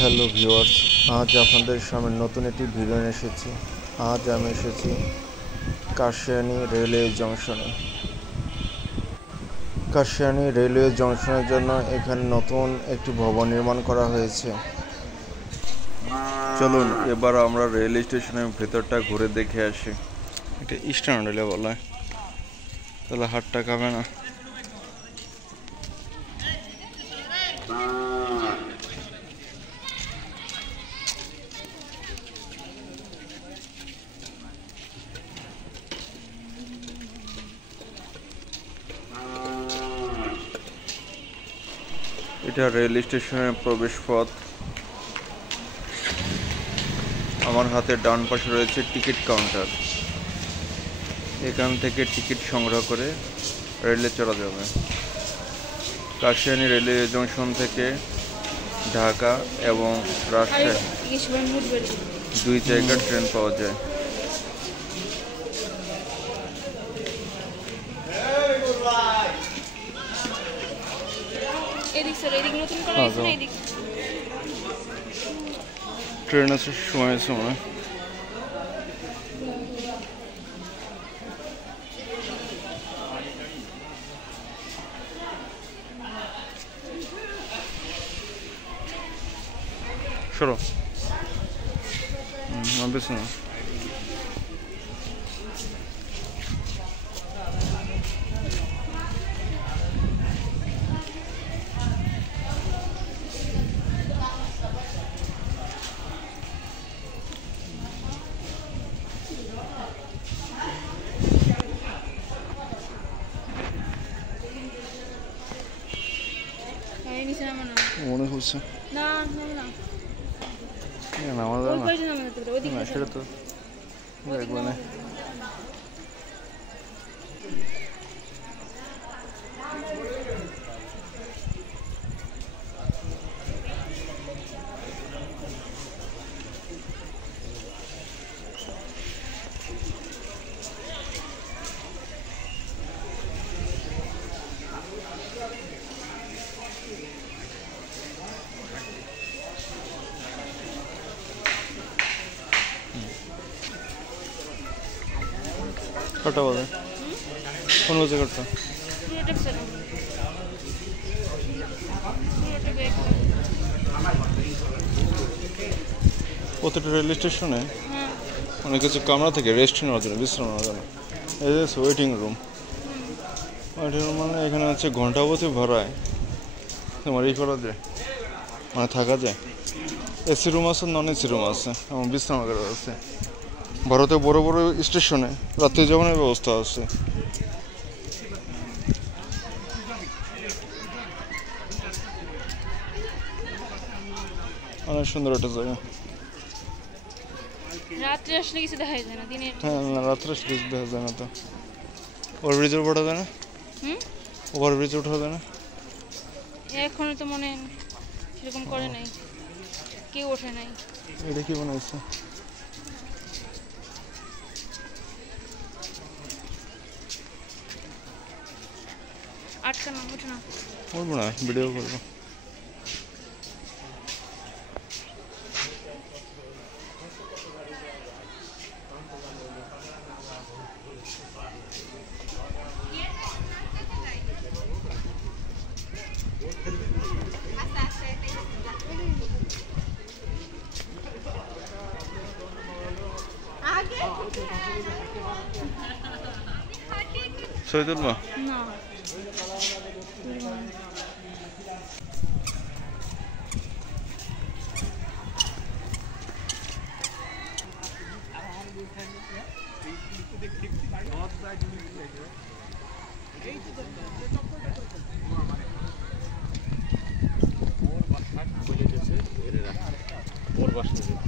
Hello viewers, আজ আপনাদের সামনে নতুন একটি ভিডিও নিয়ে এসেছি। আজ আমি এসেছি কাশিয়ানী রেলওয়ে জংশনে। কাশিয়ানী রেলওয়ে জংশনের জন্য এখানে নতুন একটি ভবন নির্মাণ করা হয়েছে। চলুন এবার আমরা রেল স্টেশনের ভেতরটা ঘুরে দেখে আসি। এটা ইস্টার্ন রেলে বলা হয়, তাহলে হাতটা কাঁপে না। এটা রেল স্টেশনের প্রবেশ পথ। আমার হাতের ডান পাশে রয়েছে টিকিট কাউন্টার। এখান থেকে টিকিট সংগ্রহ করে রেলে চড়া যাবে। কাশিয়ানী রেলওয়ে জংশন থেকে ঢাকা এবং রাজশাহী দুই জায়গার ট্রেন পাওয়া যায়। ট্রেন আসার সময় আছে মনে হয়। সরো বেশ না। মনে হচ্ছে না সেটা তো দেখবো না। কটা বাজে? কোন বাজে কটা? প্রতিটা রেল স্টেশনে অনেক কিছু কামরা থেকে রেস্ট নেওয়ার জন্য, বিশ্রাম নেওয়ার জন্য। এই যে ওয়েটিং রুম। ওয়েটিং রুম মানে এখানে হচ্ছে ঘন্টাবতী ভাড়ায় তোমার এই করা যায়, মানে থাকা যায়। এসি রুম আছে, নন এসি রুম আছে এবং বিশ্রামাগার আছে। ভারতে বড় বড় স্টেশনে রাত্রি যাপনের ব্যবস্থা আছে। অনেক সুন্দর একটা জায়গা। রাত্রে আসলে কিছু দেখা যায় না, দিনে হ্যাঁ রাত্রে আসলে কিছু দেখা যায় না। তো ওভারব্রিজে ওঠা যায় না? ওভারব্রিজে ওঠা যায় না? এখনো তো মনে সেরকম করে নাই, কেউ ওঠে নাই। এটা কি বানাইছে? আটকা না, ওঠে না। বলবো না, ভিডিও করবো। ছবি তুলবো? না ওর বাসা